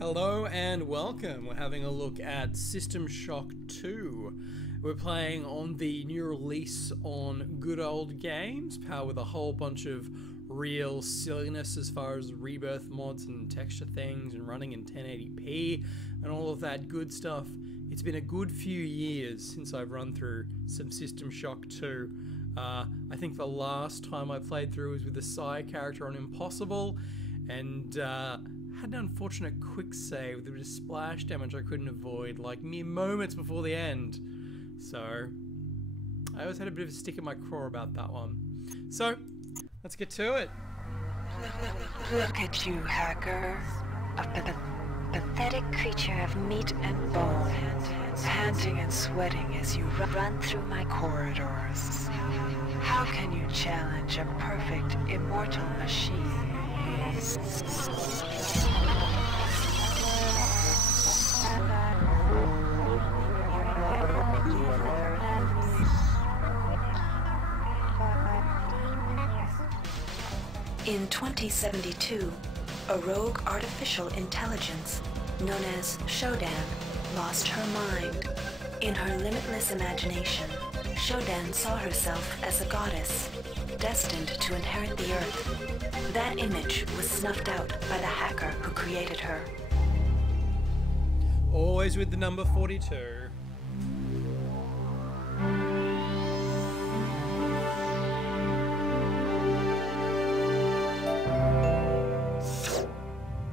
Hello and welcome. We're having a look at System Shock 2. We're playing on the new release on Good Old Games, powered with a whole bunch of real silliness as far as rebirth mods and texture things and running in 1080p and all of that good stuff. It's been a good few years since I've run through some System Shock 2. I think the last time I played through was with the Psy character on Impossible, and had an unfortunate quick save with a bit of splash damage I couldn't avoid, like mere moments before the end. So I always had a bit of a stick in my craw about that one. So let's get to it. Look at you, hacker. A pathetic creature of meat and bone, panting and sweating as you run through my corridors. How can you challenge a perfect, immortal machine? In 2072, a rogue artificial intelligence known as Shodan lost her mind. In her limitless imagination, Shodan saw herself as a goddess, destined to inherit the earth. That image was snuffed out by the hacker who created her. Always with the number 42.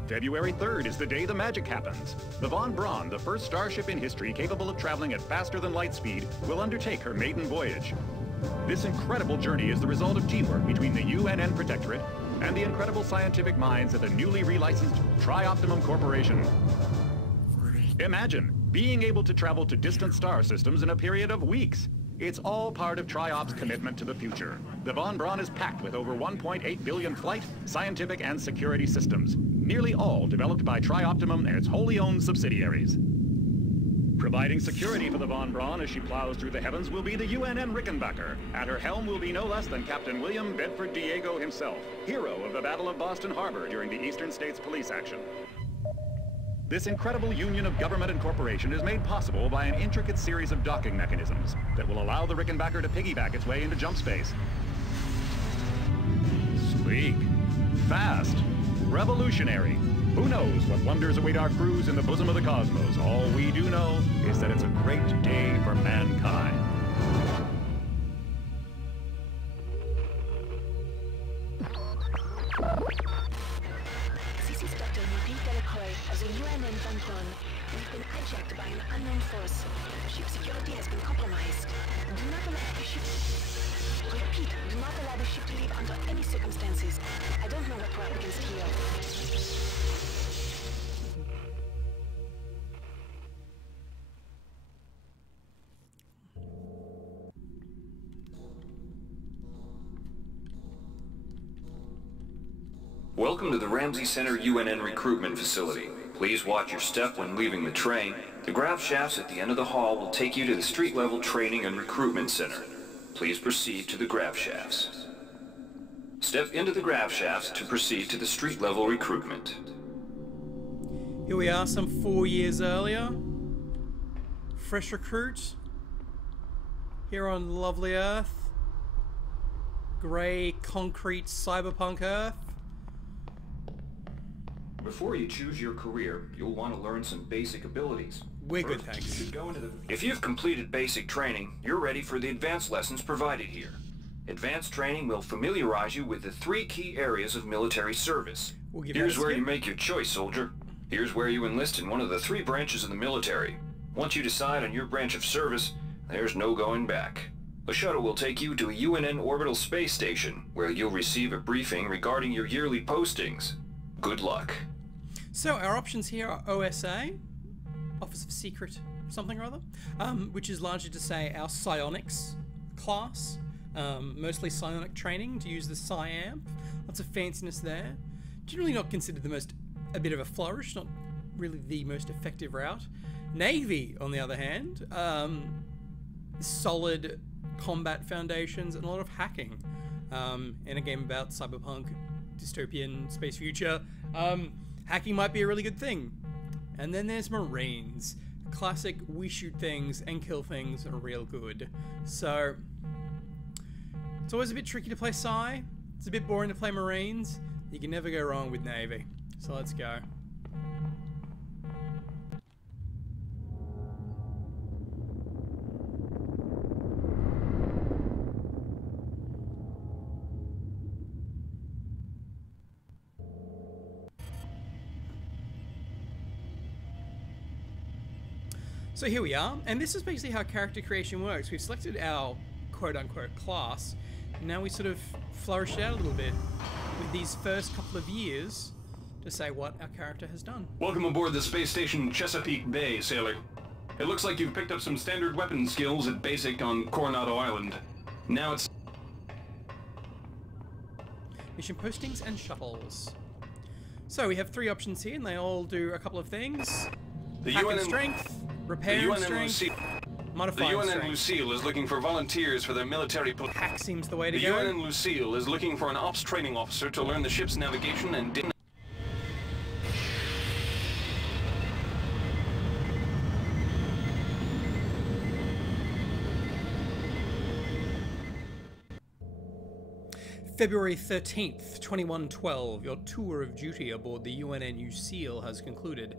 February 3rd is the day the magic happens. The Von Braun, the first starship in history capable of traveling at faster than light speed, will undertake her maiden voyage. This incredible journey is the result of teamwork between the UNN Protectorate and the incredible scientific minds at the newly relicensed Tri-Optimum Corporation. Imagine being able to travel to distant star systems in a period of weeks. It's all part of Tri-Op's commitment to the future. The Von Braun is packed with over 1.8 billion flight, scientific, and security systems, nearly all developed by Tri-Optimum and its wholly owned subsidiaries. Providing security for the Von Braun as she plows through the heavens will be the UNN Rickenbacker. At her helm will be no less than Captain William Bedford Diego himself, hero of the Battle of Boston Harbor during the Eastern States Police action. This incredible union of government and corporation is made possible by an intricate series of docking mechanisms that will allow the Rickenbacker to piggyback its way into jump space. Sleek, fast, revolutionary. Who knows what wonders await our crews in the bosom of the cosmos? All we do know is that it's a great day for mankind. As a UNN Von Braun, we've been hijacked by an unknown force. Ship security has been compromised. Do not allow the ship... Repeat, do not allow the ship to leave under any circumstances. I don't know what we're up against here. Welcome to the Ramsey Center UNN recruitment facility. Please watch your step when leaving the train. The grav shafts at the end of the hall will take you to the street-level training and recruitment center. Please proceed to the grav shafts. Step into the grav shafts to proceed to the street-level recruitment. Here we are some 4 years earlier. Fresh recruit. Here on lovely Earth. Grey, concrete, cyberpunk Earth. Before you choose your career, you'll want to learn some basic abilities. We're good, thanks. If you've completed basic training, you're ready for the advanced lessons provided here. Advanced training will familiarize you with the 3 key areas of military service. Here's where you make your choice, soldier. Here's where you enlist in one of the 3 branches of the military. Once you decide on your branch of service, there's no going back. The shuttle will take you to a UNN orbital space station, where you'll receive a briefing regarding your yearly postings. Good luck. So our options here are OSA, Office of Secret something or other, which is largely to say our psionics class, mostly psionic training to use the psi-amp. Lots of fanciness there. Generally not considered a bit of a flourish, not really the most effective route. Navy, on the other hand, solid combat foundations and a lot of hacking. In a game about cyberpunk, dystopian, space future, hacking might be a really good thing. And then there's Marines. Classic, we shoot things and kill things real good. So, it's always a bit tricky to play Psi. It's a bit boring to play Marines. You can never go wrong with Navy. So let's go. So here we are, and this is basically how character creation works. We've selected our quote-unquote class, and now we sort of flourish it out a little bit with these first couple of years to say what our character has done. Welcome aboard the space station Chesapeake Bay, sailor. It looks like you've picked up some standard weapon skills at basic on Coronado Island. Now it's... Mission postings and shuttles. So we have 3 options here, and they all do a couple of things. The Hack UN and strength, repair and strength, modify and strength. The UNN Lucille is looking for volunteers for their military... Hack seems the way to go. The UNN Lucille is looking for an ops training officer to learn the ship's navigation and... February 13th, 2112, your tour of duty aboard the UNN Lucille has concluded.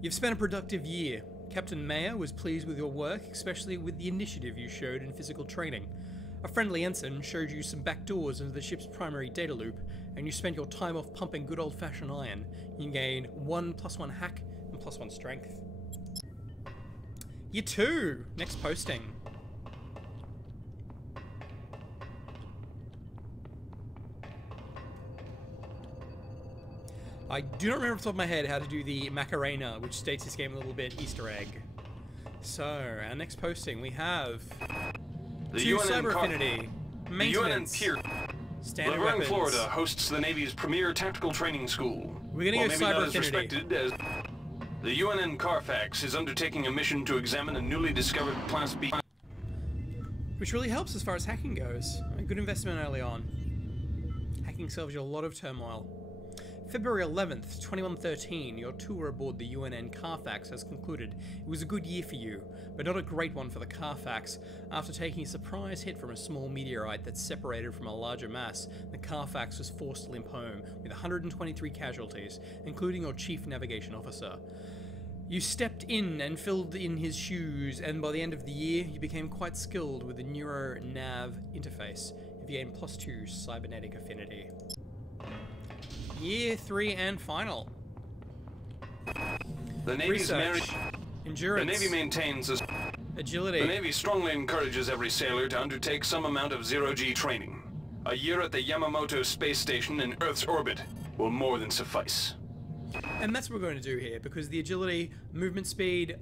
You've spent a productive year. Captain Mayer was pleased with your work, especially with the initiative you showed in physical training. A friendly ensign showed you some back doors into the ship's primary data loop, and you spent your time off pumping good old-fashioned iron. You gain 1 + 1 hack and +1 strength. Year 2, next posting. I do not remember off the top of my head how to do the Macarena, which states this game a little bit Easter egg. So, our next posting, we have the 2 UNN Cyber Affinity, Maintenance, the UNN Pier, Standard Laverne, Weapons. Florida hosts the Navy's premier tactical training school. We're gonna go Cyber as Affinity. respected as the UNN Carfax is undertaking a mission to examine a newly discovered Class B. Which really helps as far as hacking goes. A good investment early on. Hacking saves you a lot of turmoil. February 11th, 2113, your tour aboard the UNN Carfax has concluded. It was a good year for you, but not a great one for the Carfax. After taking a surprise hit from a small meteorite that separated from a larger mass, the Carfax was forced to limp home with 123 casualties, including your chief navigation officer. You stepped in and filled in his shoes, and by the end of the year, you became quite skilled with the Neuro-Nav interface. You gained +2 cybernetic affinity. Year 3 and final. The Navy's Endurance. The Navy maintains agility. The Navy strongly encourages every sailor to undertake some amount of 0G training. A year at the Yamamoto space station in Earth's orbit will more than suffice. And that's what we're going to do here, because the agility, movement speed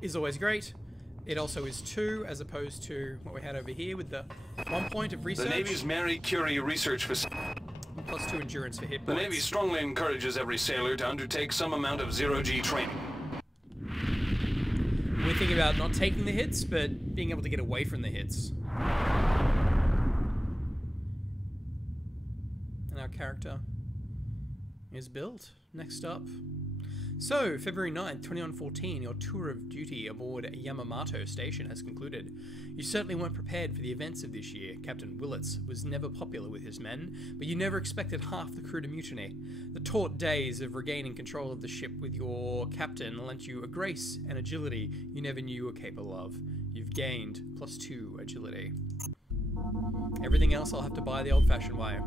is always great. It also is 2, as opposed to what we had over here with the 1 point of research. The Navy's Marie Curie research facility. +2 endurance for hit The points. Navy strongly encourages every sailor to undertake some amount of 0G training. We're thinking about not taking the hits, but being able to get away from the hits. And our character is built. Next up. So, February 9th, 2114, your tour of duty aboard Yamamoto Station has concluded. You certainly weren't prepared for the events of this year. Captain Willits was never popular with his men, but you never expected half the crew to mutiny. The taut days of regaining control of the ship with your captain lent you a grace and agility you never knew you were capable of. You've gained +2 agility. Everything else I'll have to buy the old-fashioned way.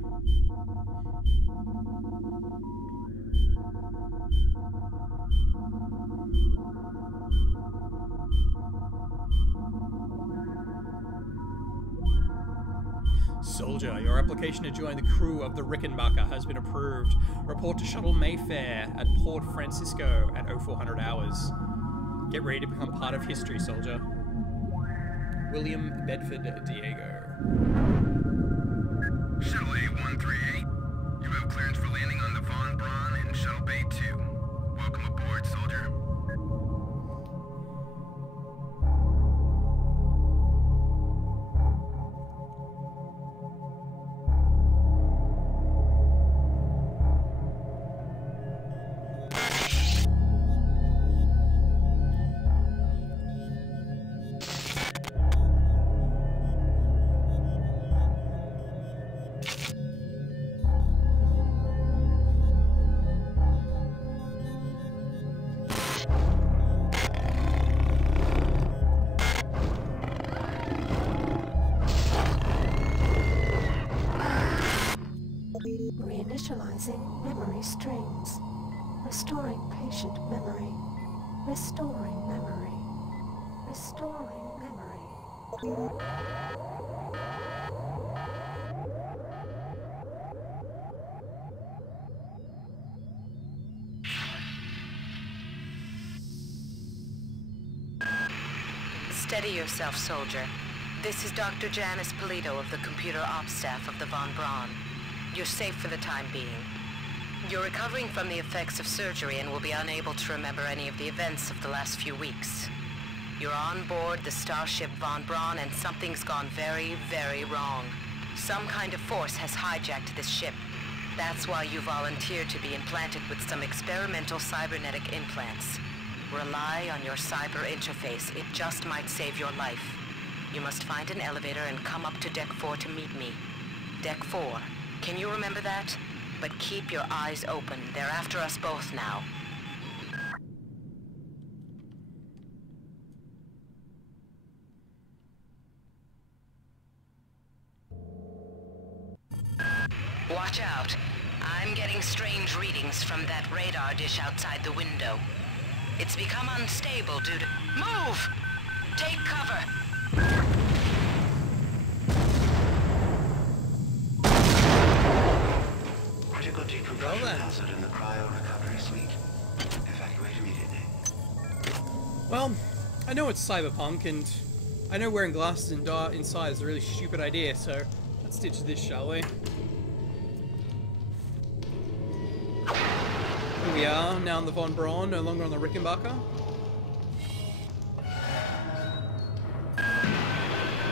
Soldier, your application to join the crew of the Rickenbacker has been approved. Report to Shuttle Mayfair at Port Francisco at 0400 hours. Get ready to become part of history, soldier. William Bedford Diego. Shuttle A-138, you have clearance for landing on the Von Braun in Shuttle Bay 2. Welcome aboard, soldier. Synchronizing memory strings. Restoring patient memory. Restoring memory. Restoring memory. Steady yourself, soldier. This is Dr. Janice Polito of the Computer Ops Staff of the Von Braun. You're safe for the time being. You're recovering from the effects of surgery and will be unable to remember any of the events of the last few weeks. You're on board the starship Von Braun and something's gone very, very wrong. Some kind of force has hijacked this ship. That's why you volunteered to be implanted with some experimental cybernetic implants. Rely on your cyber interface. It just might save your life. You must find an elevator and come up to Deck 4 to meet me. Deck 4. Can you remember that? But keep your eyes open. They're after us both now. Watch out. I'm getting strange readings from that radar dish outside the window. It's become unstable due to... Move! Take cover! Critical decompression hazard in the cryo recovery suite. Evacuate immediately. Well, I know it's cyberpunk, and I know wearing glasses inside is a really stupid idea, so let's ditch this, shall we? Here we are, now on the Von Braun, no longer on the Rickenbacker.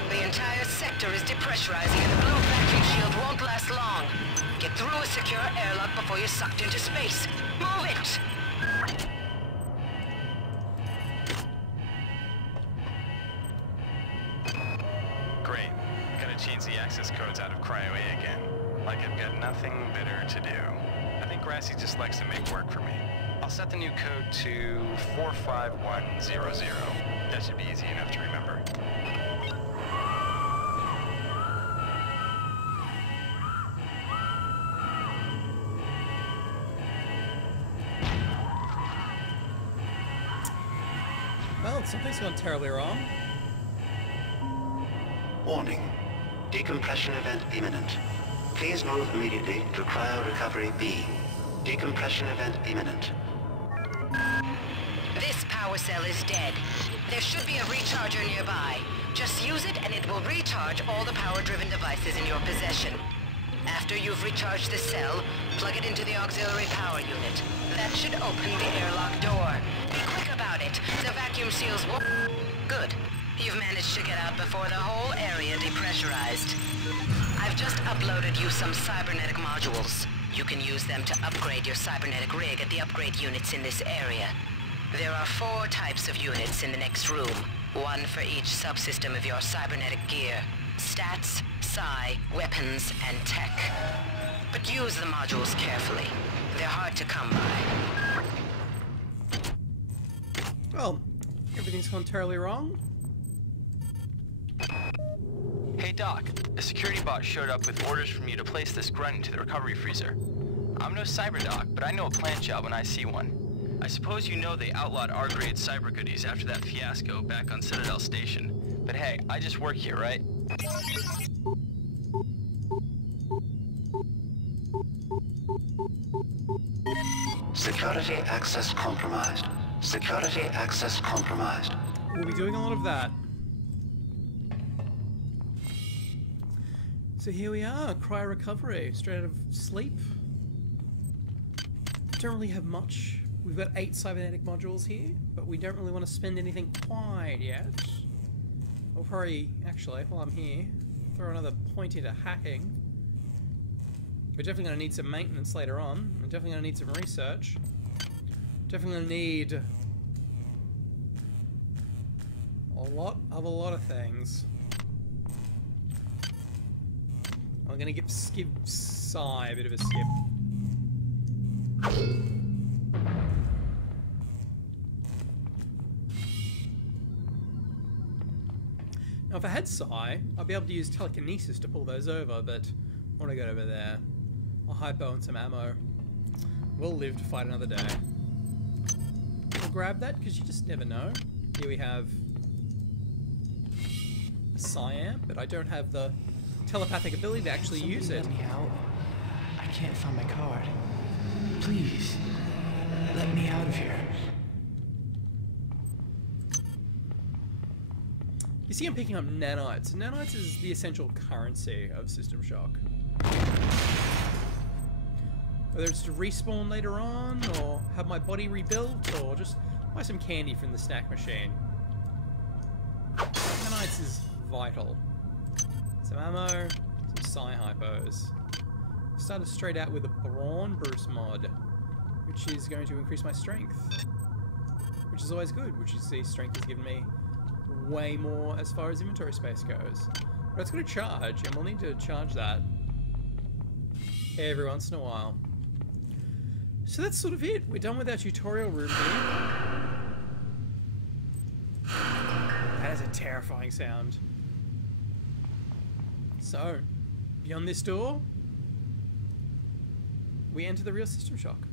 The entire sector is depressurizing and the blue vacuum shield won't last long. Get through a secure airlock before you're sucked into space. Move it! Great. Gotta change the access codes out of Cryo A again. Like I've got nothing better to do. I think Grassy just likes to make work for me. I'll set the new code to 45100. That should be easy enough to remember. Well, something's gone terribly wrong. Warning. Decompression event imminent. Please move immediately to Cryo Recovery B. Decompression event imminent. This power cell is dead. There should be a recharger nearby. Just use it and it will recharge all the power-driven devices in your possession. After you've recharged the cell, plug it into the auxiliary power unit. That should open the airlock door. Be quick about it. The vacuum seals won't... Good. You've managed to get out before the whole area depressurized. I've just uploaded you some cybernetic modules. You can use them to upgrade your cybernetic rig at the upgrade units in this area. There are 4 types of units in the next room. 1 for each subsystem of your cybernetic gear. Stats, psi, weapons, and tech. But use the modules carefully. They're hard to come by. Well, everything's gone terribly wrong. Hey Doc, a security bot showed up with orders from you to place this grunt into the recovery freezer. I'm no cyber doc, but I know a plant job when I see one. I suppose you know they outlawed R-grade cyber goodies after that fiasco back on Citadel Station. But hey, I just work here, right? Security access compromised. Security access compromised. We'll be doing a lot of that. So here we are, Cryo Recovery, straight out of sleep. Don't really have much. We've got 8 cybernetic modules here, but we don't really want to spend anything quite yet. We'll probably, actually, while I'm here, throw another point into hacking. We're definitely going to need some maintenance later on. We're definitely going to need some research. Definitely going to need a lot of things. I'm going to give Psy a bit of a skip. Now if I had Psy, I'd be able to use telekinesis to pull those over, but I want to go over there. A hypo and some ammo. We'll live to fight another day. We'll grab that because you just never know. Here we have a Cyan, but I don't have the telepathic ability to actually use it. Let me out. I can't find my card. Please, let me out of here. You see I'm picking up nanites. Nanites is the essential currency of System Shock. Whether it's to respawn later on, or have my body rebuilt, or just buy some candy from the snack machine. Nanites is vital. Some ammo, some Psi-Hypos. Started straight out with a Brawn Bruce mod, which is going to increase my strength. Which is always good, which is the strength has given me way more as far as inventory space goes. But it's got to charge, and we'll need to charge that every once in a while. So that's sort of it. We're done with our tutorial room here. That is a terrifying sound. So, beyond this door, we enter the real System Shock.